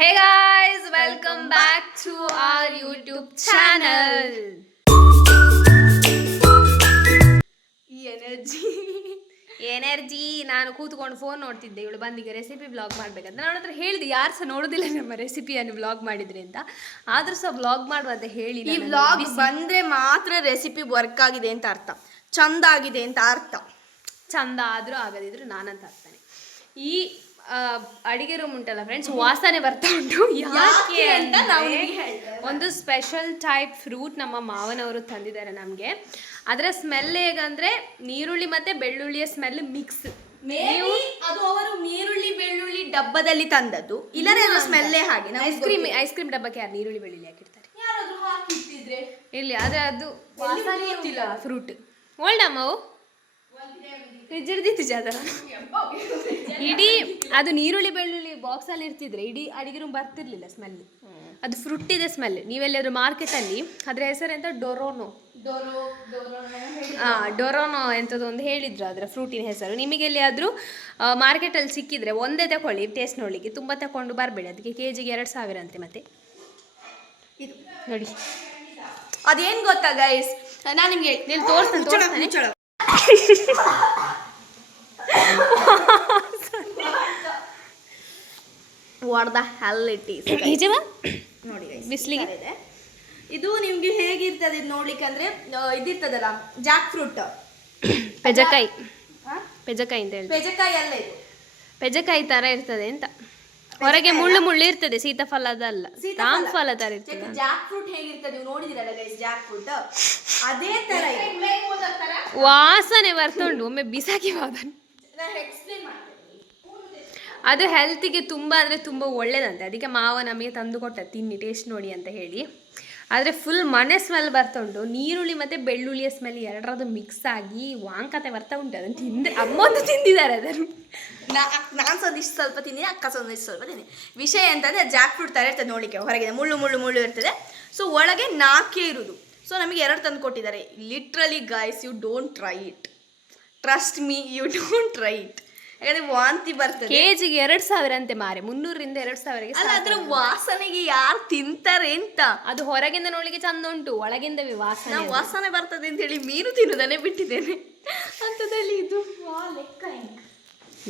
Hey guys, welcome back to our YouTube channel. Energy ನಾನು ಕೂತ್ಕೊಂಡು phone ನೋಡ್ತಿದ್ದೆ. ಇವಳು ಬಂದಿಗೆ ರೆಸಿಪಿ ಬ್ಲಾಗ್ ಮಾಡ್ಬೇಕಂತ ನಾನು ಹತ್ರ ಹೇಳಿದೆ. ಯಾರು ಸಹ ನೋಡೋದಿಲ್ಲ ನಮ್ಮ ರೆಸಿಪಿಯನ್ನು ಬ್ಲಾಗ್ ಮಾಡಿದ್ರೆ ಅಂತ. ಆದ್ರೂ ಸಹ ಬ್ಲಾಗ್ ಮಾಡುವಂತ ಹೇಳಿ. ಈ ಬ್ಲಾಗ್ ಬಂದ್ರೆ ಮಾತ್ರ ರೆಸಿಪಿ ವರ್ಕ್ ಆಗಿದೆ ಅಂತ ಅರ್ಥ, ಚಂದ ಆಗಿದೆ ಅಂತ ಅರ್ಥ. ಚಂದ ಆದ್ರೂ ಆಗದಿದ್ರು ನಾನಂತ ಅರ್ಥನೆ. ಈ ಅಡಿಗೆ ರೂಮ್ ಉಂಟಲ್ಲ ಫ್ರೆಂಡ್ಸ್, ವಾಸನೆ ಬರ್ತಾ ಉಂಟು. ಯಾಕೆ ಅಂತ ಒಂದು ಸ್ಪೆಷಲ್ ಟೈಪ್ ಫ್ರೂಟ್ ನಮ್ಮ ಮಾವನವರು ತಂದಿದ್ದಾರೆ ನಮಗೆ. ಅದರ ಸ್ಮೆಲ್ ಹೇಗಂದ್ರೆ ನೀರುಳ್ಳಿ ಮತ್ತೆ ಬೆಳ್ಳುಳ್ಳಿಯ ಸ್ಮೆಲ್ ಮಿಕ್ಸ್. ಅದು ಅವರು ನೀರುಳ್ಳಿ ಬೆಳ್ಳುಳ್ಳಿ ಡಬ್ಬದಲ್ಲಿ ತಂದದ್ದು, ಇಲ್ಲರೆ ಅದು ಸ್ಮೆಲ್ಲೇ ಹಾಗೆ. ಐಸ್ ಕ್ರೀಮ್ ಡಬ್ಬಕ್ಕೆ ಯಾರು ನೀರುಳ್ಳಿ ಬೆಳ್ಳುಳ್ಳಿ ಹಾಕಿರ್ತಾರೆ ಇಲ್ಲಿ, ಆದ್ರೆ ಅದು ಫ್ರೂಟ್ ಓಲ್ಡ್ ಅಮ್ಮವು ಫ್ರಿಜ್ ಹಿಡ್ದಿತ್ತು ಜಾತರ. ಇಡೀ ಅದು ನೀರುಳ್ಳಿ ಬೆಳ್ಳುಳ್ಳಿ ಬಾಕ್ಸ್ ಅಲ್ಲಿ ಇರ್ತಿದ್ರೆ ಇಡೀ ಅಡಿಗೆ ರೂಮ್ ಬರ್ತಿರ್ಲಿಲ್ಲ ಸ್ಮೆಲ್. ಅದು ಫ್ರೂಟ್ ಇದೆ ಸ್ಮೆಲ್. ನೀವೆಲ್ಲಾದ್ರೂ ಮಾರ್ಕೆಟ್ ಅಲ್ಲಿ ಅದ್ರ ಹೆಸರು ಎಂತ ಡೊರೋನೋ ಎಂಥದ್ದು ಒಂದು ಹೇಳಿದ್ರು ಅದರ ಫ್ರೂಟಿನ ಹೆಸರು. ನಿಮಗೆ ಎಲ್ಲಿಯಾದ್ರೂ ಮಾರ್ಕೆಟಲ್ಲಿ ಸಿಕ್ಕಿದ್ರೆ ಒಂದೇ ತಗೊಳ್ಳಿ, ಟೇಸ್ಟ್ ನೋಡ್ಲಿಕ್ಕೆ. ತುಂಬ ತಗೊಂಡು ಬರಬೇಡಿ, ಅದಕ್ಕೆ ಕೆಜಿಗೆ 2000 ಅಂತೆ. ಮತ್ತೆ ಇದು ನೋಡಿ, ಅದೇನ್ ಗೊತ್ತಾ ಗೈಸ್, ನಾನು ನಿಮ್ಗೆ ತೋರಿಸ್ತಾನೆ. What the hell it is ನೋಡಿ ಬಿಸ್ಲಿಗೆ ಇದು ನಿಮ್ಗೆ ಹೇಗಿರ್ತದೆ ಇದು ನೋಡ್ಲಿಕ್ಕೆ ಅಂದ್ರೆ, ಇದಿರ್ತದಲ್ಲ ಜಾಕ್ ಫ್ರೂಟ್, ಪೆಜಕಾಯಿ ಅಂತ ಹೇಳಿ. ಪೆಜಕಾಯಿ ಅಲ್ಲ ಇದು, ಪೆಜಕಾಯಿ ತರ ಇರ್ತದೆ ಅಂತ. ಹೊರಗೆ ಮುಳ್ಳು ಇರ್ತದೆ, ಸೀತಾಫಲದಲ್ಲ, ರಾಮಫಲ ತರ ಇರ್ತದೆ. ಜಾಕ್ ಫ್ರೂಟ್ ಹೇಗಿರ್ತದೆ ನೀವು ನೋಡಿದಿರಲ್ಲ ಗೈಸ್, ಜಾಕ್ ಫ್ರೂಟ್ ಅದೇ ತರ ವಾಸನೆ ಬರ್ತುಂಟು. ಒಮ್ಮೆ ಬಿಸಾಕಿ ಎಕ್ಸ್ಪ್ಲೇನ್ ಮಾಡ್ತೇನೆ. ಅದು ಹೆಲ್ತಿಗೆ ತುಂಬ ಅಂದರೆ ತುಂಬ ಒಳ್ಳೇದಂತೆ. ಅದಕ್ಕೆ ಮಾವ ನಮಗೆ ತಂದು ಕೊಟ್ಟ, ತಿನ್ನಿ ಟೇಸ್ಟ್ ನೋಡಿ ಅಂತ ಹೇಳಿ. ಆದರೆ ಫುಲ್ ಮನೆ ಸ್ಮೆಲ್ ಬರ್ತಾ ಉಂಟು. ನೀರುಳ್ಳಿ ಮತ್ತು ಬೆಳ್ಳುಳ್ಳಿಯ ಸ್ಮೆಲ್ ಎರಡರದ್ದು ಮಿಕ್ಸ್ ಆಗಿ ವಾಂಕತೆ ಬರ್ತಾ ಉಂಟು. ಅದನ್ನು ತಿಂದರೆ ಅಮ್ಮಂದು ತಿಂದಿದ್ದಾರೆ ಅದನ್ನು. ನಾನು ಒಂದಿಷ್ಟು ಸ್ವಲ್ಪ ತಿಂದಿನಿ, ಅಕ್ಕ ಒಂದಿಷ್ಟು ಸ್ವಲ್ಪ ತಿಂದಿನಿ. ವಿಷಯ ಅಂತಂದರೆ ಜಾಕ್ ಫ್ರೂಟ್ ಥರ ಇರ್ತದೆ ನೋಡಲಿಕ್ಕೆ, ಹೊರಗಿದೆ ಮುಳ್ಳು ಇರ್ತದೆ. ಸೊ ಒಳಗೆ 4 ಇರುವುದು. ಸೊ ನಮಗೆ 2 ತಂದು ಕೊಟ್ಟಿದ್ದಾರೆ. Literally guys, you don't try it, trust me, you don't try it. ಯಾಕಂದ್ರೆ ವಾಂತಿ ಬರ್ತದೆ. ಕೆಜಿಗೆ 2000 ಅಂತೆ ಮಾರೆ, 300ರಿಂದ 2000ಗೆ. ಅಲ್ಲ, ಅದ್ರ ವಾಸನೆಗೆ ಯಾರು ತಿಂತಾರೆ ಅಂತ. ಅದು ಹೊರಗಿಂದ ನೋಡ್ಲಿಕ್ಕೆ ಚಂದ ಉಂಟು, ಒಳಗಿಂದ ವಾಸನೆ ಬರ್ತದೆ ಅಂತ ಹೇಳಿ ಮೀನು ತಿನ್ನುವುದನ್ನೇ ಬಿಟ್ಟಿದ್ದೇನೆ. ಅಂಥದ್ರಲ್ಲಿ ಇದು ಲೆಕ್ಕ ಹೆಂಗೆ.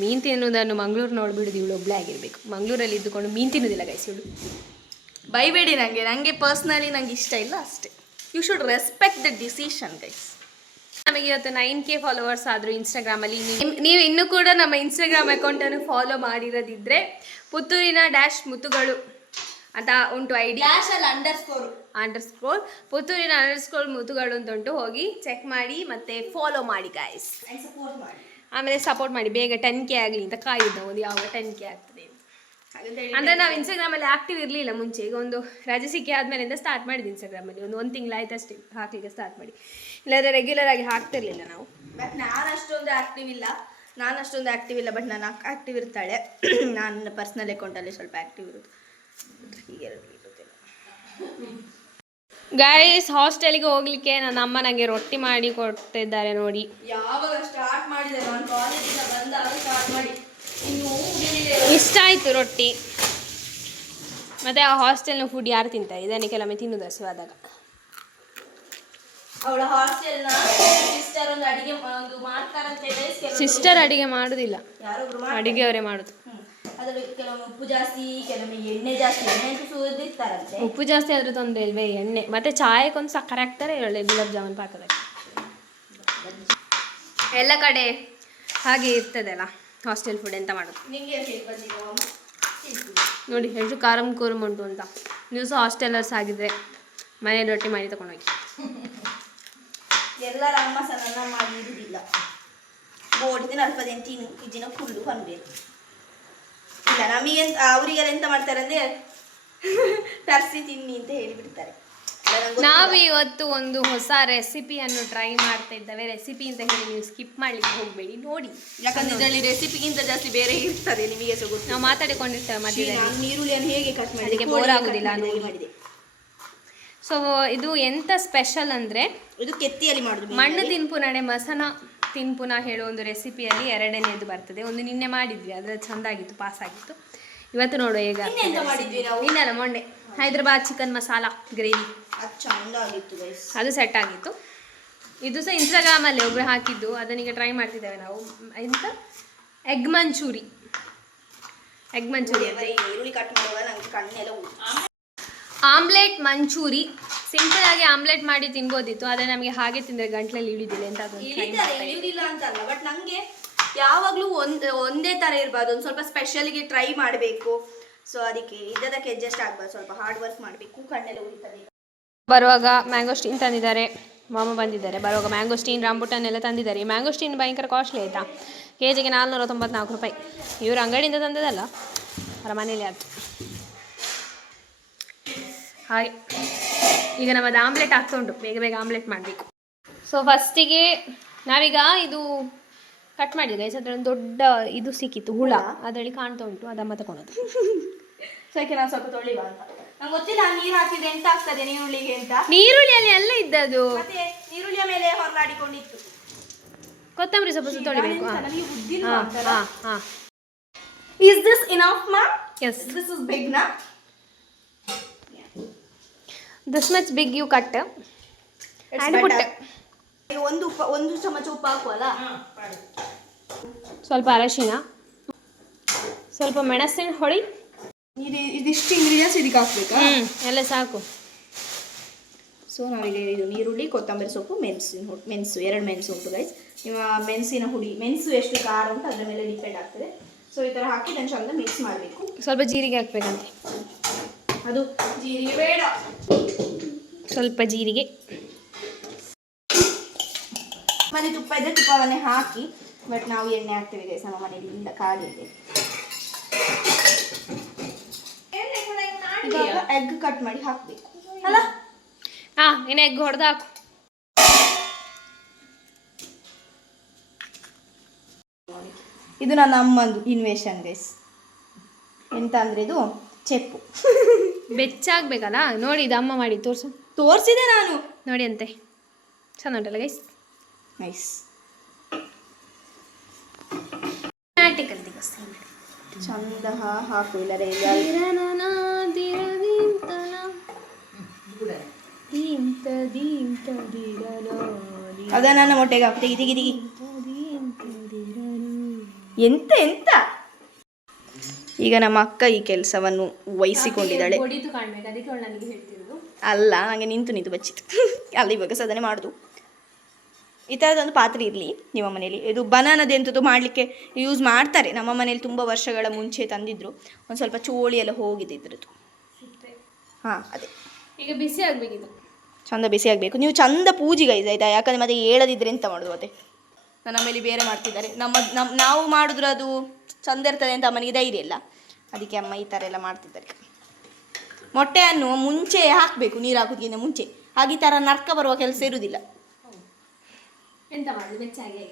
ಮೀನು ತಿನ್ನುವುದನ್ನು ಮಂಗಳೂರು ನೋಡ್ಬಿಡುದು. ಇವಳು ಒಬ್ಳೆ ಆಗಿರ್ಬೇಕು, ಮಂಗಳೂರಲ್ಲಿ ಇದ್ದುಕೊಂಡು ಮೀನು ತಿನ್ನುವುದಿಲ್ಲ ಗೈಸ್ ಇವಳು. ಬೈಬೇಡಿ ನಂಗೆ ಪರ್ಸ್ನಲಿ ನಂಗೆ ಇಷ್ಟ ಇಲ್ಲ ಅಷ್ಟೇ. You should respect the decision guys. ನಮಗೆ ಇವತ್ತು 9K ಫಾಲೋವರ್ಸ್ ಆದರೂ ಇನ್ಸ್ಟಾಗ್ರಾಮಲ್ಲಿ. ನೀವು ಇನ್ನೂ ಕೂಡ ನಮ್ಮ ಇನ್ಸ್ಟಾಗ್ರಾಮ್ ಅಕೌಂಟನ್ನು ಫಾಲೋ ಮಾಡಿರೋದಿದ್ರೆ ಪುತ್ತೂರಿನ ಡ್ಯಾಶ್ ಅಂತ ಉಂಟು ID. ಅಂಡರ್ಸ್ಕೋರ್ ಪುತ್ತೂರಿನ _ ಮುತ್ತುಗಳು ಅಂತ ಉಂಟು. ಹೋಗಿ ಚೆಕ್ ಮಾಡಿ ಮತ್ತೆ ಫಾಲೋ ಮಾಡಿ ಗಾಯ್ಸ್. ಆಮೇಲೆ ಸಪೋರ್ಟ್ ಮಾಡಿ. ಬೇಗ 10K ಆಗಲಿ ಅಂತ ಕಾಯಿದ್ದ, ಒಂದು ಯಾವಾಗ 10K ಆಗ್ತದೆ ಅಂದರೆ. ನಾವು ಇನ್ಸ್ಟಾಗ್ರಾಮಲ್ಲಿ ಆಕ್ಟಿವ್ ಇರಲಿಲ್ಲ ಮುಂಚೆ. ಈಗ ಒಂದು ರಜೆ ಸಿಕ್ಕಿ ಆದಮೇಲಿಂದ ಸ್ಟಾರ್ಟ್ ಮಾಡಿದ್ದು ಇನ್ಸ್ಟಾಗ್ರಾಮಲ್ಲಿ. ಒಂದು ತಿಂಗಳಾಯ್ತು ಅಷ್ಟೇ ಹಾಕಲಿಕ್ಕೆ ಸ್ಟಾರ್ಟ್ ಮಾಡಿ. ಇಲ್ಲಾಂದರೆ ರೆಗ್ಯುಲರ್ ಆಗಿ ಹಾಕ್ತಿರ್ಲಿಲ್ಲ ನಾವು. ಬಟ್ ನಾನು ಅಷ್ಟೊಂದು ಆ್ಯಕ್ಟಿವ್ ಇಲ್ಲ. ಬಟ್ ನಾನು ಆ್ಯಕ್ಟಿವ್ ಇರ್ತಾಳೆ. ನಾನು ಪರ್ಸ್ನಲ್ ಅಕೌಂಟಲ್ಲಿ ಸ್ವಲ್ಪ ಆ್ಯಕ್ಟಿವ್ ಇರೋದು. ಗೈಸ್, ಹಾಸ್ಟೆಲ್ಗೆ ಹೋಗ್ಲಿಕ್ಕೆ ನನ್ನ ಅಮ್ಮ ನನಗೆ ರೊಟ್ಟಿ ಮಾಡಿ ಕೊಡ್ತಿದ್ದಾರೆ ನೋಡಿ. ಯಾವಾಗ ಸ್ಟಾರ್ಟ್ ಮಾಡಿದೆ ನಾನು ಕಾಲೇಜಿಂದ ಬಂದಾಗ ಸ್ಟಾರ್ಟ್ ಮಾಡಿ ಇಷ್ಟ ಆಯಿತು ರೊಟ್ಟಿ. ಮತ್ತು ಆ ಹಾಸ್ಟೆಲ್ನ ಫುಡ್ ಯಾರು ತಿಂತಾರೆ? ಇದನ್ನೇ ಕೆಲವೊಮ್ಮೆ ತಿನ್ನೋದು ಹಸಿವಾದಾಗ. ಅವಳ ಹಾಸ್ಟೆಲ್ನ ಸಿಸ್ಟರ್ ಅಡಿಗೆ ಮಾಡೋದಿಲ್ಲ, ಅಡಿಗೆಯವರೇ ಮಾಡೋದು. ಅದರಲ್ಲಿ ಕೆಲವೊಮ್ಮೆ ಉಪ್ಪು ಜಾಸ್ತಿ, ಕೆಲವೊಮ್ಮೆ ಎಣ್ಣೆ ಜಾಸ್ತಿ. ಉಪ್ಪು ಜಾಸ್ತಿ ಆದರೂ ತೊಂದರೆ ಇಲ್ವೇ, ಎಣ್ಣೆ. ಮತ್ತು ಚಾಯಕ್ಕೊಂದು ಸಕ್ಕರೆ ಹಾಕ್ತಾರೆ, ಒಳ್ಳೆ ಗುಲಾಬ್ ಜಾಮೂನ್ ಪಾಕದಾಗ. ಎಲ್ಲ ಕಡೆ ಹಾಗೆ ಇರ್ತದಲ್ಲ ಹಾಸ್ಟೆಲ್ ಫುಡ್. ಎಂತ ಮಾಡೋದು ನೋಡಿ, ಎಷ್ಟು ಕಾರಂ ಉಂಟು ಅಂತ. ನೀವು ಸಹ ಹಾಸ್ಟೆಲರ್ಸ್ ಆಗಿದ್ರೆ ಮನೆ ರೊಟ್ಟಿ ಮಾಡಿ ತಗೊಂಡೋಗಿ. ಎಲ್ಲರ ಅಮ್ಮ ಸಹ ನನ್ನ ಮಾಡಿರುವುದಿಲ್ಲ. ದಿನ ಅಲ್ಪ ದಿನ ಈ ದಿನ ಫುಲ್ಲು ಹೊನ್ಬೇಕು ಇಲ್ಲ. ನಮಗೆ ಅವರಿಗೆಲ್ಲ ಎಂತ ಮಾಡ್ತಾರೆ ಅಂದರೆ ತರಿಸಿ ತಿನ್ನಿ ಅಂತ ಹೇಳಿಬಿಡ್ತಾರೆ. ನಾವು ಇವತ್ತು ಒಂದು ಹೊಸ ರೆಸಿಪಿಯನ್ನು ಟ್ರೈ ಮಾಡ್ತಾ ಇದ್ದೇವೆ. ರೆಸಿಪಿ ಅಂತ ಹೇಳಿ ನೀವು ಸ್ಕಿಪ್ ಮಾಡ್ಲಿಕ್ಕೆ ಹೋಗಬೇಡಿ, ನೋಡಿ. ಯಾಕಂದ್ರೆ ಇದರಲ್ಲಿ ರೆಸಿಪಿಗಿಂತ ಜಾಸ್ತಿ ಬೇರೆ ಇರ್ತದೆ, ನಿಮಗೆ ಸಹ ಗೊತ್ತು. ನಾವು ಮಾತಾಡಿಕೊಂಡಿರ್ತೇವೆ ಮಧ್ಯದಲ್ಲಿ. ನೀರುಳ್ಳಿಯನ್ನು ಹೇಗೆ ಕಟ್ ಮಾಡಿ ಅದಕ್ಕೆ ಬೋರ್ ಆಗುದಿಲ್ಲ ಮಾಡಿದೆ. ಸೊ ಇದು ಎಂತ ಸ್ಪೆಷಲ್ ಅಂದರೆ, ಇದು ಕೆತ್ತಿಯಲ್ಲಿ ಮಾಡೋದು. ಮಣ್ಣು ತಿನ್ಪು ನಡೆ ಮಸನ ತಿನ್ಪುನ ಹೇಳೋ ಒಂದು ರೆಸಿಪಿಯಲ್ಲಿ 2ನೇದು ಬರ್ತದೆ. ಒಂದು ನಿನ್ನೆ ಮಾಡಿದ್ವಿ, ಅದರ ಚೆಂದಾಗಿತ್ತು, ಪಾಸ್ ಆಗಿತ್ತು. ಇವತ್ತು ನೋಡು ಈಗ ಎಂತ ಮಾಡಿದ್ವಿ ನಾವು? ಇನ್ನಲ್ಲ ಮೊನ್ನೆ ಹೈದ್ರಾಬಾದ್ ಚಿಕನ್ ಮಸಾಲ ಗ್ರೇವಿ, ಅದು ಚಂದ ಆಗಿತ್ತು ಗೈಸ್. ಅದು ಸೆಟ್ ಆಗಿತ್ತು. ಇದು ಸಹ ಇನ್ಸ್ಟಾಗ್ರಾಮಲ್ಲಿ ಒಬ್ಬರು ಹಾಕಿದ್ದು, ಅದನ್ನೀಗ ಟ್ರೈ ಮಾಡ್ತಿದ್ದೇವೆ ನಾವು. ಎಂತ ಎಗ್ ಮಂಚೂರಿ ಅಂತ ಈರುಳ್ಳಿ ಕಟ್ ಮಾಡುವಾಗ ನಂಗೆ ಕಣ್ಣೆಲ್ಲ ಆಮ್ಲೆಟ್ ಮಂಚೂರಿ. ಸಿಂಪಲ್ ಆಗಿ ಆಮ್ಲೆಟ್ ಮಾಡಿ ತಿನ್ಬೋದಿತ್ತು, ಆದರೆ ನಮಗೆ ಹಾಗೆ ತಿಂದರೆ ಗಂಟ್ಲಲ್ಲಿ ಇಳಿದಿಲ್ಲ ಅಂತ ಇಳಿಯುವುದಿಲ್ಲ ಅಂತಲ್ಲ, ಬಟ್ ನಂಗೆ ಯಾವಾಗಲೂ ಒಂದೇ ಥರ ಇರಬಾರ್ದು, ಒಂದು ಸ್ವಲ್ಪ ಸ್ಪೆಷಲ್ಗೆ ಟ್ರೈ ಮಾಡಬೇಕು. ಸೊ ಅದಕ್ಕೆ ಇದಕ್ಕೆ ಅಡ್ಜಸ್ಟ್ ಆಗಬಾರ್ದು, ಸ್ವಲ್ಪ ಹಾರ್ಡ್ ವರ್ಕ್ ಮಾಡಬೇಕು, ಕಣ್ಣೆಲ್ಲ ಉಳಿತದೆ. ಬರುವಾಗ ಮ್ಯಾಂಗೋಸ್ಟೀನ್ ತಂದಿದ್ದಾರೆ, ಮಾಮ ಬಂದಿದ್ದಾರೆ. ಬರುವಾಗ ಮ್ಯಾಂಗೋಸ್ಟೀನ್, ರಾಂಬುಟಾನ್ ಎಲ್ಲ ತಂದಿದ್ದಾರೆ. ಈ ಮ್ಯಾಂಗೋಸ್ಟೀನ್ ಭಯಂಕರ ಕಾಸ್ಟ್ಲಿ ಆಯಿತಾ, ಕೆಜಿಗೆ 494 ರೂಪಾಯಿ. ಇವರು ಅಂಗಡಿಯಿಂದ ತಂದದಲ್ಲ, ಅವರ ಮನೇಲಿ ಆಯ್ತು. ಹಾಗೆ ಈಗ ನಮ್ಮದು ಆಮ್ಲೆಟ್ ಆಗ್ತಾ ಉಂಟು, ಬೇಗ ಬೇಗ ಆಮ್ಲೆಟ್ ಮಾಡಬೇಕು. ಸೊ ಫಸ್ಟಿಗೆ ನಾವೀಗ ಇದು ಕಟ್ ಮಾಡಿದ್ವಿ ಗೈಸ್. ಅದರಲ್ಲಿ ದೊಡ್ಡ ಇದು ಸಿಕ್ಕಿತ್ತು, ಹುಳ, ಅದರಲ್ಲಿ ಕಾಣ್ತಾ ಉಂಟು, ಅದಮ್ಮ ತಗೊಳೋದು. ಸೋಕೆ ನಾನು ಸ್ವಲ್ಪ ತೊಳಿವಾ ಅಂತ. ನಂಗೆ ಗೊತ್ತಿಲ್ಲ ನೀರು ಹಾಕಿದ್ರೆ ಎಂತ ಆಗ್ತದೆ ನೀರುಳ್ಳಿಗೆ ಅಂತ. ನೀರುಳ್ಳಿಯಲ್ಲಿ ಎಲ್ಲ ಇದ್ದದು, ಮತ್ತೆ ನೀರುಳ್ಳಿಯ ಮೇಲೆ ಹೊರಲಾಡಿಕೊಂಡಿತ್ತು. ಕೊತ್ತಂಬರಿ ಸ್ವಲ್ಪ ತೊಳಿಬೇಕು. ಇಸ್ ದಿಸ್ ಇನಫ್ ಮಾ? ಎಸ್, ದಿಸ್ ಇಸ್ ಬಿಗ್ ನಾ? This much big you cut and put. ಒಂದು ಚಮಚ ಉಪ್ಪು ಹಾಕುವಲ್ಲ, ಸ್ವಲ್ಪ ಅರಶಿನ, ಸ್ವಲ್ಪ ಮೆಣಸಿನ ಹೊಳಿ, ಇದಿಷ್ಟು ಇಂಗ್ರೀಡಿಯೆಂಟ್ಸ್ ಇದಕ್ಕೆ ಹಾಕ್ಬೇಕಾ? ಎಲ್ಲ ಸಾಕು. ಸೊ ನಾವೀಗ ಇದು ನೀರುಳ್ಳಿ, ಕೊತ್ತಂಬರಿ ಸೊಪ್ಪು, ಮೆಣಸು 2 ಮೆಣಸು ಉಂಟು ಗೈಸ್. ನಿಮ್ಮ ಮೆಣಸಿನ ಹುಡಿ, ಮೆಣಸು ಎಷ್ಟು ಖಾರ ಉಂಟು ಅದರ ಮೇಲೆ ಡಿಪೆಂಡ್ ಆಗ್ತದೆ. ಸೊ ಈ ಥರ ಹಾಕಿ ಇದನ್ನು ಚಂದ ಮಿಕ್ಸ್ ಮಾಡಬೇಕು. ಸ್ವಲ್ಪ ಜೀರಿಗೆ ಹಾಕ್ಬೇಕಂತೆ, ಅದು ಜೀರಿಗೆ ಬೇಡ, ಸ್ವಲ್ಪ ಜೀರಿಗೆ. ಮನೆ ತುಪ್ಪ ಇದ್ದರೆ ತುಪ್ಪವನ್ನೇ ಹಾಕಿ, ಬಟ್ ನಾವು ಎಣ್ಣೆ ಹಾಕ್ತೇವೆ ಗೈಸ್, ನಮ್ಮ ಮನೇಲಿ ಇಲ್ಲ, ಖಾಲಿ ಇದೆ. ಇವಾಗ ಎಗ್ ಕಟ್ ಮಾಡಿ ಹಾಕಬೇಕು ಅಲ್ಲ? ಇನ್ನು ಎಗ್ ಹೊಡೆದು ಹಾಕು. ಇದು ನನ್ನ ಅಮ್ಮಂದು ಇನ್ವೆಷನ್ ಗೈಸ್. ಎಂತ ಅಂದರೆ ಇದು ಚೆಪ್ಪು ಬೆಚ್ಚಾಗಬೇಕಲ್ಲ, ನೋಡಿ ಇದು ಅಮ್ಮ ಮಾಡಿ ತೋರಿಸಿದೆ ನಾನು, ನೋಡಿ ಅಂತೆ ಚಂದ ಉಂಟಲ್ಲ ಗೈಸ್, ನೈಸ್. ಚಂದ ಹಾಕು, ಇಲ್ಲರೆ ಅದ ನನ್ನ ಮೊಟ್ಟೆಗೆ ಹಾಕು. ತೆಗಿ ಎಂತ ಈಗ ನಮ್ಮ ಅಕ್ಕ ಈ ಕೆಲಸವನ್ನು ವಹಿಸಿಕೊಂಡಿದ್ದಾಳೆ. ಅಲ್ಲ, ನನಗೆ ನಿಂತು ಬಚ್ಚಿತ್ತು ಅಲ್ಲ, ಇವಾಗ ಸಾಧನೆ ಮಾಡೋದು. ಈ ಥರದೊಂದು ಪಾತ್ರೆ ಇರಲಿ ನಿಮ್ಮ ಮನೇಲಿ. ಇದು ಬನಾನದ ಎಂಥದ್ದು ಮಾಡಲಿಕ್ಕೆ ಯೂಸ್ ಮಾಡ್ತಾರೆ. ನಮ್ಮ ಮನೇಲಿ ತುಂಬ ವರ್ಷಗಳ ಮುಂಚೆ ತಂದಿದ್ರು, ಒಂದು ಸ್ವಲ್ಪ ಚೋಳಿ ಎಲ್ಲ ಹೋಗಿದೆ ಇದ್ರದ್ದು. ಹಾಂ, ಅದೇ ಈಗ ಬಿಸಿ ಆಗಬೇಕಿತ್ತು, ಚಂದ ಬಿಸಿ ಆಗಬೇಕು. ನೀವು ಚಂದ ಪೂಜೆಗೆ ಆಯ್ತಾ, ಯಾಕಂದರೆ ಮತ್ತೆ ಹೇಳದಿದ್ರೆ ಎಂತ ಮಾಡೋದು. ಮತ್ತೆ ನನ್ನ ಮೇಲೆ ಬೇರೆ ಮಾಡ್ತಿದ್ದಾರೆ. ನಾವು ಮಾಡಿದ್ರೆ ಅದು ಚಂದ ಇರ್ತದೆ ಅಂತ ಅಮ್ಮನಿಗೆ ಧೈರ್ಯ ಇಲ್ಲ, ಅದಕ್ಕೆ ಅಮ್ಮ ಈ ಥರ ಎಲ್ಲ ಮಾಡ್ತಿದ್ದಾರೆ. ಮೊಟ್ಟೆಯನ್ನು ಮುಂಚೆ ಹಾಕಬೇಕು, ನೀರು ಹಾಕೋದಕ್ಕಿಂತ ಮುಂಚೆ. ಹಾಗೆ ಈ ಥರ ನರ್ಕ ಬರುವ ಕೆಲಸ ಇರುವುದಿಲ್ಲ. ಎಂತ ಮಾಡಿ ಬೆಚ್ಚಾಗಿ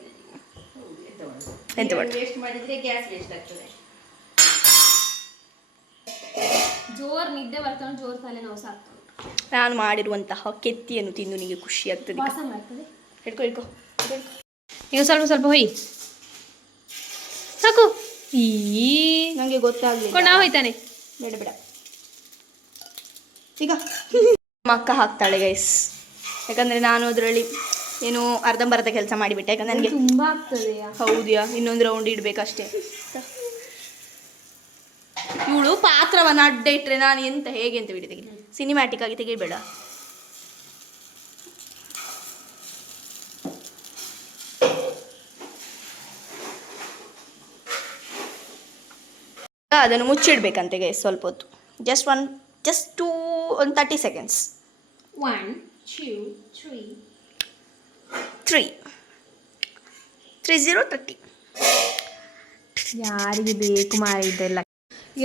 ಎಂತ ಮಾಡಿ ವೇಸ್ಟ್ ಮಾಡಿದ್ರೆ ಗ್ಯಾಸ್ ವೇಸ್ಟ್ ಆಗ್ತದೆ. ಜೋರ್ ನಿದ್ದೆ ಬರ್ತಾನೆ, ಜೋರ್ ತಲೆ ನೋವು ಸಾಕ್ತಾನೆ. ನಾನು ಮಾಡಿರುವಂತಹ ಕೆತ್ತಿಯನ್ನು ತಿಂದು ನಿಮಗೆ ಖುಷಿ ಆಗ್ತದೆ. ವಾಸನೆ ಆಗ್ತದೆ. ಹಿಡ್ಕೊ. ಈಗ ಸ್ವಲ್ಪ ಹೊಯ್ ಸಾಕು. ನನಗೆ ಗೊತ್ತಾಗಲಿಲ್ಲ, ಕೊಂಡ ಹೋಯ್ತಾನೆ. ಬೇಡ ಈಗ ಅಕ್ಕ ಹಾಕ್ತಾಳೆ ಗೈಸ್. ಯಾಕಂದರೆ ನಾನು ಅದರಲ್ಲಿ ಏನು ಅರ್ಧಂಬರ್ಧ ಕೆಲಸ ಮಾಡಿಬಿಟ್ಟೆ. ಯಾಕಂದ್ರೆ ನನಗೆ ತುಂಬ ಆಗ್ತದೆ. ಹೌದ್ಯಾ, ಇನ್ನೊಂದು ರೌಂಡ್ ಇಡಬೇಕಷ್ಟೇ. ಇವಳು ಪಾತ್ರವನ್ನು ಅಡ್ಡ ಇಟ್ಟರೆ ನಾನು ಹೇಗೆ ಅಂತ ಬಿಡಿ ತೆಗಿ. ಸಿನಿಮ್ಯಾಟಿಕ್ ಆಗಿ ತೆಗಿಬೇಡ. ಅದನ್ನು ಮುಚ್ಚಿಡ್ಬೇಕಂತೆ ಗೈಸ್ ಸ್ವಲ್ಪ ಹೊತ್ತು, ಜಸ್ಟ್ 30 ಸೆಕೆಂಡ್ಸ್. 1 2 3 30. ಯಾರಿಗೆ ಬೇಕು ಇದೆಲ್ಲ,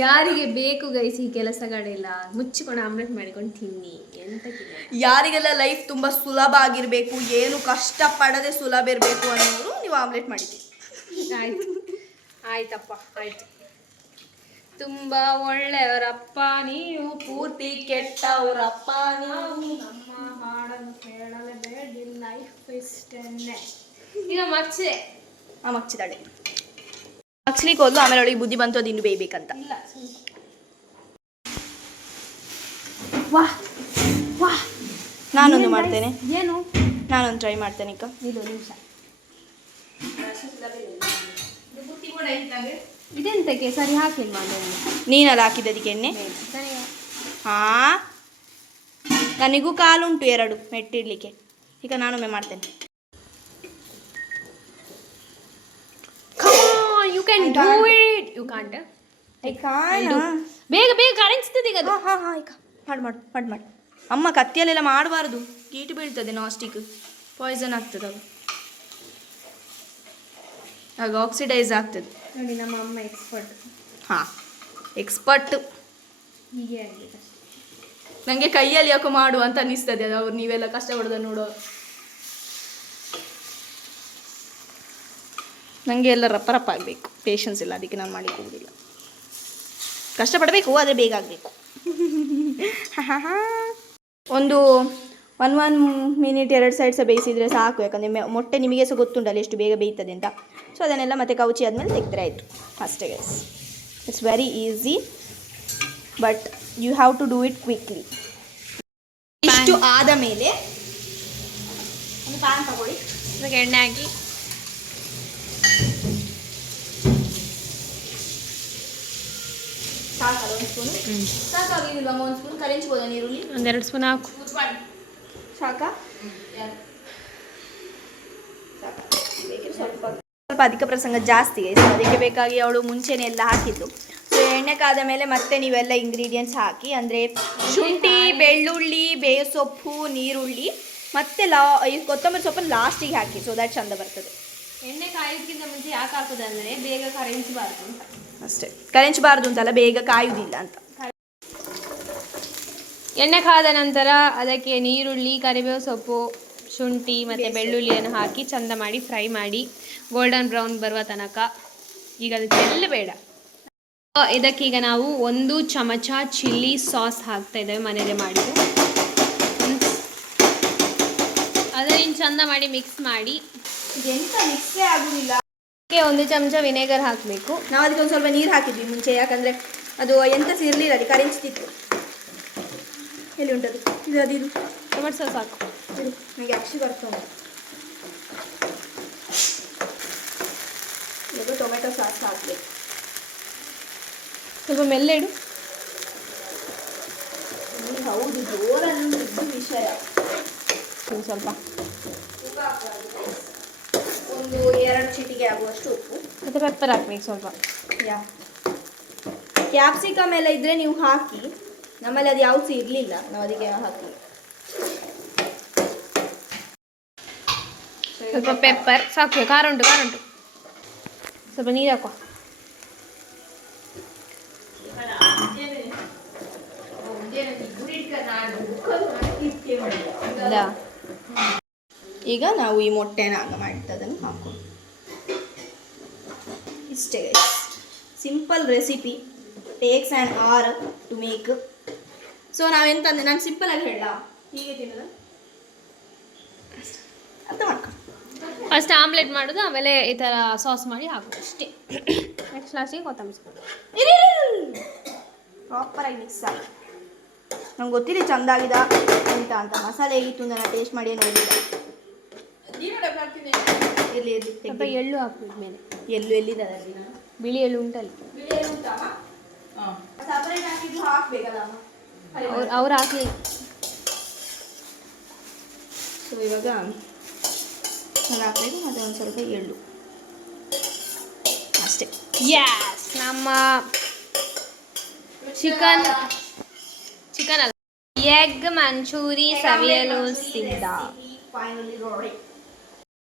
ಯಾರಿಗೆ ಬೇಕು ಗೈಸ್ ಈ ಕೆಲಸಗಳೆಲ್ಲ? ಮುಚ್ಚಿಕೊಂಡು ಆಮ್ಲೆಟ್ ಮಾಡಿಕೊಂಡು ತಿನ್ನಿ. ಎಂತ ಯಾರಿಗೆಲ್ಲ ಲೈಫ್ ತುಂಬ ಸುಲಭ ಆಗಿರಬೇಕು, ಏನು ಕಷ್ಟಪಡದೆ ಸುಲಭ ಇರಬೇಕು ಅನ್ನೋರು ನೀವು ಆಮ್ಲೆಟ್ ಮಾಡಿದ್ದೀರಿ. ಆಯ್ತಪ್ಪ, ಆಯ್ತು. ತುಂಬ ಒಳ್ಳೆಯವರಪ್ಪ ನೀವು, ಪೂರ್ತಿ ಕೆಟ್ಟವರಪ್ಪ ನೀವು. ನಮ್ಮ ಹಾಡನ್ನು ಕೇಳಲೇಬೇಡಿ, ಲೈಫ್ ಇಷ್ಟನ್ನೇ. ಈಗ ಮಚ್ಚಿದೆ. ಮಚ್ಚಿದಾಳೆ. ಹಾಕ್ಸ್ಲಿಕ್ಕೆ ಹೋದ್ಲು, ಆಮೇಲೆ ಅವಳಿಗೆ ಬುದ್ಧಿ ಬಂತು ಅದು ಇನ್ನು ಬೇಯ್ಬೇಕಂತ. ವಾಹ್ ವಾಹ್, ನಾನೊಂದು ಮಾಡ್ತೇನೆ. ಏನು? ನಾನೊಂದು ಟ್ರೈ ಮಾಡ್ತೇನೆ ಅಕ್ಕ. ಇದು ನಿಮಿಷ. ಇದೆಂತಕ್ಕೆ ಸರಿ ಹಾಕಿಲ್ವಾ ಅದನ್ನು? ನೀನಲ್ಲಿ ಹಾಕಿದ್ದು ಅದಕ್ಕೆ ಎಣ್ಣೆ? ಹಾಂ, ನನಗೂ ಕಾಲುಂಟು 2 ಮೆಟ್ಟಿಡ್ಲಿಕ್ಕೆ. ಈಗ ನಾನೊಮ್ಮೆ ಮಾಡ್ತೇನೆ. You can do it. You can't. ಬೇಗ ಬೇಗ ಕರೆನ್ಸ್ತದೆ ಈಗ ಅದು. ಹಾಂ ಹಾಂ ಈಗ ಮಾಡು. ಅಮ್ಮ ಕತ್ತಿಯಲ್ಲೆಲ್ಲ ಮಾಡಬಾರ್ದು, ಕೀಟು ಬೀಳ್ತದೆ, ನಾಸ್ಟಿಕ್ ಪಾಯ್ಸನ್ ಆಗ್ತದೆ ಅದು, ಆಗ ಆಕ್ಸಿಡೈಸ್ ಆಗ್ತದೆ. ನೋಡಿ ನಮ್ಮ ಅಮ್ಮ ಎಕ್ಸ್ಪರ್ಟ್. ಹಾಂ, ಎಕ್ಸ್ಪರ್ಟ್. ಹೀಗೆ ಆಗಬೇಕು. ನನಗೆ ಕೈಯಲ್ಲಿ ಯಾಕೋ ಮಾಡು ಅಂತ ಅನ್ನಿಸ್ತದೆ ಅದು, ಅವ್ರು ನೀವೆಲ್ಲ ಕಷ್ಟಪಡೋದನ್ನು ನೋಡೋ. ನನಗೆ ಎಲ್ಲ ರಪ್ಪ ಆಗಬೇಕು, ಪೇಷನ್ಸ್ ಇಲ್ಲ, ಅದಕ್ಕೆ ನಾನು ಮಾಡಲಿಕ್ಕೆ ಹೋಗೋದಿಲ್ಲ. ಕಷ್ಟಪಡಬೇಕು, ಆದರೆ ಬೇಗ ಆಗಬೇಕು. ಒಂದು 1 ಮಿನಿಟ್ 2 ಸೈಡ್ ಸಹ ಬೇಯಿಸಿದರೆ ಸಾಕು, ಯಾಕಂದರೆ ಮೊಟ್ಟೆ ನಿಮಗೆ ಸಹ ಗೊತ್ತುಂಟಲ್ಲ ಎಷ್ಟು ಬೇಗ ಬೇಯ್ತದೆ ಅಂತ. ಸೊ ಅದನ್ನೆಲ್ಲ ಮತ್ತೆ ಕೌಚಿ ಆದಮೇಲೆ ತೆಗೆದ್ರೆ ಆಯಿತು, ಅಷ್ಟೇ guys. It's very easy, but you have to do it quickly. ಇಷ್ಟು ಆದ ಮೇಲೆ ಒಂದು ಪ್ಯಾನ್ ತಗೊಳ್ಳಿ, ಅದಕ್ಕೆ ಎಣ್ಣೆ ಹಾಕಿ ಸಾಕಲ್ಲ ಒಂದು ಸ್ಪೂನು? ಸಾಕಾಗಿಲ್ವಾ? 1 ಸ್ಪೂನ್ ಕರೆಂಚ್ಬೋದಾ ನೀರುಳ್ಳಿ? 1-2 ಸ್ಪೂನ್ ಹಾಕು. ಸಾಕಾ? ಸ್ವಲ್ಪ ಅಧಿಕ ಪ್ರಸಂಗ ಜಾಸ್ತಿ, ಸೊ ಅದಕ್ಕೆ ಬೇಕಾಗಿ ಅವಳು ಮುಂಚೆನೇ ಎಲ್ಲ ಹಾಕಿದ್ದು. ಸೊ ಎಣ್ಣೆ ಕಾದ ಮೇಲೆ ಮತ್ತೆ ನೀವೆಲ್ಲ ಇಂಗ್ರೀಡಿಯೆಂಟ್ಸ್ ಹಾಕಿ, ಅಂದರೆ ಶುಂಠಿ, ಬೆಳ್ಳುಳ್ಳಿ, ಬೇವು ಸೊಪ್ಪು, ನೀರುಳ್ಳಿ, ಮತ್ತೆ ಈ ಕೊತ್ತಂಬರಿ ಸೊಪ್ಪನ್ನು ಲಾಸ್ಟಿಗೆ ಹಾಕಿ, ಸೊ ದಟ್ ಚಂದ ಬರ್ತದೆ. ಎಣ್ಣೆ ಕಾಯೋದಕ್ಕಿಂತ ಮುಂಚೆ ಯಾಕೆ ಹಾಕೋದಂದರೆ ಬೇಗ ಕರೆನ್ಸ್ಬಾರ್ದು ಅಂತ ಅಷ್ಟೇ. ಕರೆಂಚಬಾರ್ದು ಅಂತಲ್ಲ, ಬೇಗ ಕಾಯುವುದಿಲ್ಲ ಅಂತ. ಎಣ್ಣೆ ಕಾದ ನಂತರ ಅದಕ್ಕೆ ನೀರುಳ್ಳಿ, ಕರಿಬೇವು ಸೊಪ್ಪು, ಶುಂಠಿ ಮತ್ತು ಬೆಳ್ಳುಳ್ಳಿಯನ್ನು ಹಾಕಿ ಚಂದ ಮಾಡಿ ಫ್ರೈ ಮಾಡಿ ಗೋಲ್ಡನ್ ಬ್ರೌನ್ ಬರುವ ತನಕ. ಈಗ ಅದು ಚೆಲ್ಲಬೇಡ. ಇದಕ್ಕೀಗ ನಾವು 1 ಚಮಚ ಚಿಲ್ಲಿ ಸಾಸ್ ಹಾಕ್ತಾ ಇದ್ದೇವೆ, ಮನೆಯಲ್ಲೇ ಮಾಡಿದ್ದು. ಅದನ್ನು ಚಂದ ಮಾಡಿ ಮಿಕ್ಸ್ ಮಾಡಿ. ಎಂತ ಮಿಕ್ಸೇ ಆಗುದಿಲ್ಲ. 1 ಚಮಚ ವಿನೆಗರ್ ಹಾಕಬೇಕು. ನಾವು ಅದಕ್ಕೆ ಒಂದು ಸ್ವಲ್ಪ ನೀರು ಹಾಕಿದ್ವಿ ಮುಂಚೆ, ಯಾಕಂದರೆ ಅದು ಎಂತ ಇರಲಿಲ್ಲ, ಅದು ಕರೆಂಚ್ತಿತ್ತು. ಎಲ್ಲಿ ಉಂಟದು? ಇದು ಟೊಮೆಟೊ ಸಾಸ್ ಹಾಕು. ನನಗೆ ಅಕ್ಷಿ ಬರ್ತಾ ಉಂಟು. ಈಗ ಟೊಮೆಟೊ ಸಾಸ್ ಹಾಕಬೇಕು. ಸ್ವಲ್ಪ ಮೆಲ್ಲೆ ಇಡು. ಹೌದು, ಜೋರಲ್ಲಿ ವಿಷಯ. ಸ್ವಲ್ಪ ಉಪ್ಪು ಹಾಕಬಾರ್ದು, ಒಂದು 2 ಚಿಟಿಕೆ ಆಗುವಷ್ಟು ಉಪ್ಪು. ಮತ್ತು ಪೆಪ್ಪರ್ ಹಾಕ್ಬೇಕು ಸ್ವಲ್ಪ. ಕ್ಯಾಪ್ಸಿಕಮ್ ಎಲ್ಲ ಇದ್ದರೆ ನೀವು ಹಾಕಿ, ನಮ್ಮಲ್ಲಿ ಅದು ಯಾವುದು ಸಹ ಇರಲಿಲ್ಲ, ನಾವು ಅದಕ್ಕೆ ಹಾಕಿ. ಸ್ವಲ್ಪ ಪೆಪ್ಪರ್ ಸಾಕು. ಖಾರ ಉಂಟು. ಸ್ವಲ್ಪ ನೀರು ಹಾಕುವ. ಈಗ ನಾವು ಈ ಮೊಟ್ಟೆನ ಆಗ ಮಾಡಿದ್ದದನ್ನು ಹಾಕೋದು. ಇಷ್ಟೇ simple recipe, takes an hour to make. So ನಾವೆಂತಂದರೆ, ನಾನು ಸಿಂಪಲಾಗಿ ಹೇಳ, ಹೀಗೆ ತಿನ್ನೋದು ಅರ್ಥ ಮಾಡ್ಕೊ. ಫಸ್ಟ್ ಆಮ್ಲೆಟ್ ಮಾಡೋದು, ಆಮೇಲೆ ಈ ಥರ ಸಾಸ್ ಮಾಡಿ ಹಾಕೋದು ಅಷ್ಟೇ. ನೆಕ್ಸ್ಟ್ ಲಾಸ್ಟಿಗೆ ಕೊತ್ತಂಬರಿ ಪ್ರಾಪರಾಗಿ ಮಿಕ್ಸ್ ಆಗಿ. ನಂಗೆ ಗೊತ್ತಿದೆ ಚಂದ ಆಗಿದೆ ಅಂತ ಮಸಾಲೆ ಹೇಗಿತ್ತು ಅಂತ ನಾನು ಟೇಸ್ಟ್ ಮಾಡಿ ನೋಡಿಲ್ಲ. ಸ್ವಲ್ಪ ಎಳ್ಳು ಹಾಕ್ಬೇಕು ಮೇಲೆ. ಎಲ್ಲಿದೆ ಬಿಳಿ ಎಳ್ಳು ಉಂಟಲ್ಲ, ಹಾಕ್ಬೇಕಲ್ಲ ಅವ್ರು ಹಾಕಿ. ಸೊ ಇವಾಗ ನಾನು ಹಾಕಬೇಕು, ಮತ್ತು ಒಂದು ಸ್ವಲ್ಪ ಎಳ್ಳು ಅಷ್ಟೇ. ಯಸ್, ನಮ್ಮ ಚಿಕನ್ ಅಲ್ಲ, ಎಗ್ ಮಂಚೂರಿ ಸವಿಯಲು ಸಿದ್ಧ.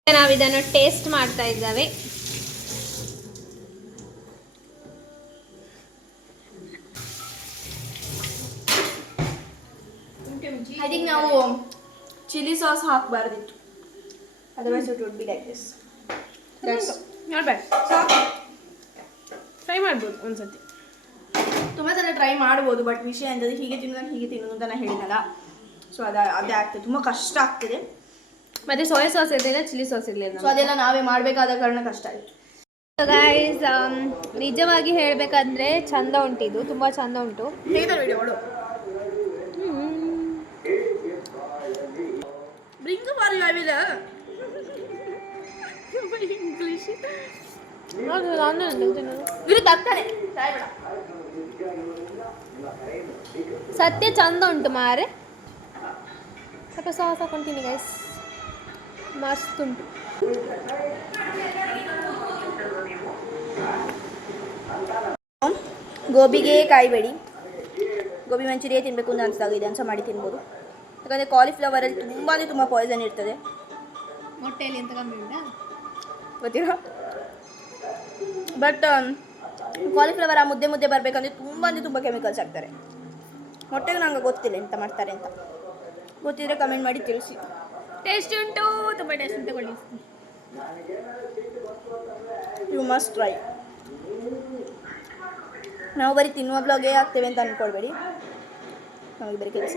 ನಾವು ಇದನ್ನು ಟೇಸ್ಟ್ ಮಾಡ್ತಾ ಇದ್ದೇವೆ. ಐ ಥಿಂಕ್ ನಾವು ಚಿಲ್ಲಿ ಸಾಸ್ ಹಾಕಬಾರ್ದಿತ್ತು, otherwise it would be like this. ನೋಡ್ಬೇಡ, ಟ್ರೈ ಮಾಡ್ಬೋದು ಒಂದ್ಸತಿ. ತುಂಬ ಜನ ಟ್ರೈ ಮಾಡ್ಬೋದು, ಬಟ್ ವಿಷಯ ಅಂತಂದರೆ ಹೀಗೆ ತಿನ್ನೋದು ಅಂತ ನಾನು ಹೇಳಿದಲ್ಲ. ಸೊ ಅದೇ ಆಗ್ತದೆ, ತುಂಬ ಕಷ್ಟ ಆಗ್ತದೆ. ಮತ್ತೆ ಸೋಯಾ ಸಾಸ್ ಇರಲಿಲ್ಲ, ಚಿಲ್ಲಿ ಸಾಸ್ ಇರಲಿಲ್ಲ, ಸೊ ಅದೆಲ್ಲ ನಾವೇ ಮಾಡಬೇಕಾದ ಕಾರಣ ಕಷ್ಟ ಆಯಿತು. ಗೈಸ್ ನಿಜವಾಗಿ ಹೇಳಬೇಕಂದ್ರೆ ಚಂದ ಉಂಟಿದು, ತುಂಬ ಚಂದ ಉಂಟು. ಹೇಗಿದೆ ವಿಡಿಯೋ ಕೊಡು. Bring for you I will English ವಿರುದ್ಧ ಆಗ್ತಾನೆ. ಸತ್ಯ ಚಂದ ಉಂಟು ಮಾರೆ. ಸ್ವಲ್ಪ ಸಾಸ್ ಹಾಕೊಂತೀನಿ ಗೈಸ್, ಮಸ್ತ್ ಉಂಟು. ಗೋಬಿಗೆ ಕಾಯಬೇಡಿ, ಗೋಬಿ ಮಂಚೂರಿಯೇ ತಿನ್ನಬೇಕು ಅಂತ ಅನಿಸ್ದಾಗ ಇದೆ ಅನ್ಸ ಮಾಡಿ ತಿನ್ಬೋದು. ಯಾಕಂದರೆ ಕಾಲಿಫ್ಲವರಲ್ಲಿ ತುಂಬ ಪಾಯ್ಸನ್ ಇರ್ತದೆ. ಮೊಟ್ಟೆಯಲ್ಲಿ ಎಂತ ಕಮ್ಮಿ ಉಂಟಾ ಗೊತ್ತಿರೋ, ಬಟ್ ಕಾಲಿಫ್ಲವರ್ ಆ ಮುದ್ದೆ ಬರಬೇಕಂದ್ರೆ ತುಂಬ ಕೆಮಿಕಲ್ಸ್ ಹಾಕ್ತಾರೆ. ಮೊಟ್ಟೆಗೆ ನಂಗೆ ಗೊತ್ತಿಲ್ಲ ಎಂತ ಮಾಡ್ತಾರೆ ಅಂತ. ಗೊತ್ತಿದ್ರೆ ಕಮೆಂಟ್ ಮಾಡಿ ತಿಳಿಸಿ. ಟೇಸ್ಟ್ ಉಂಟು, ತುಂಬ ಟೇಸ್ಟ್ ಉಂಟು. ತಗೊಳ್ಳಿ, ಯು ಮಸ್ಟ್ ಟ್ರೈ. ನಾವು ಬರೀ ತಿನ್ನುವ ಬ್ಲಾಗೇ ಆಗ್ತೇವೆ ಅಂತ ಅಂದ್ಕೊಳ್ಬೇಡಿ, ನಮಗೆ ಬರೀ ಕೆಲಸ.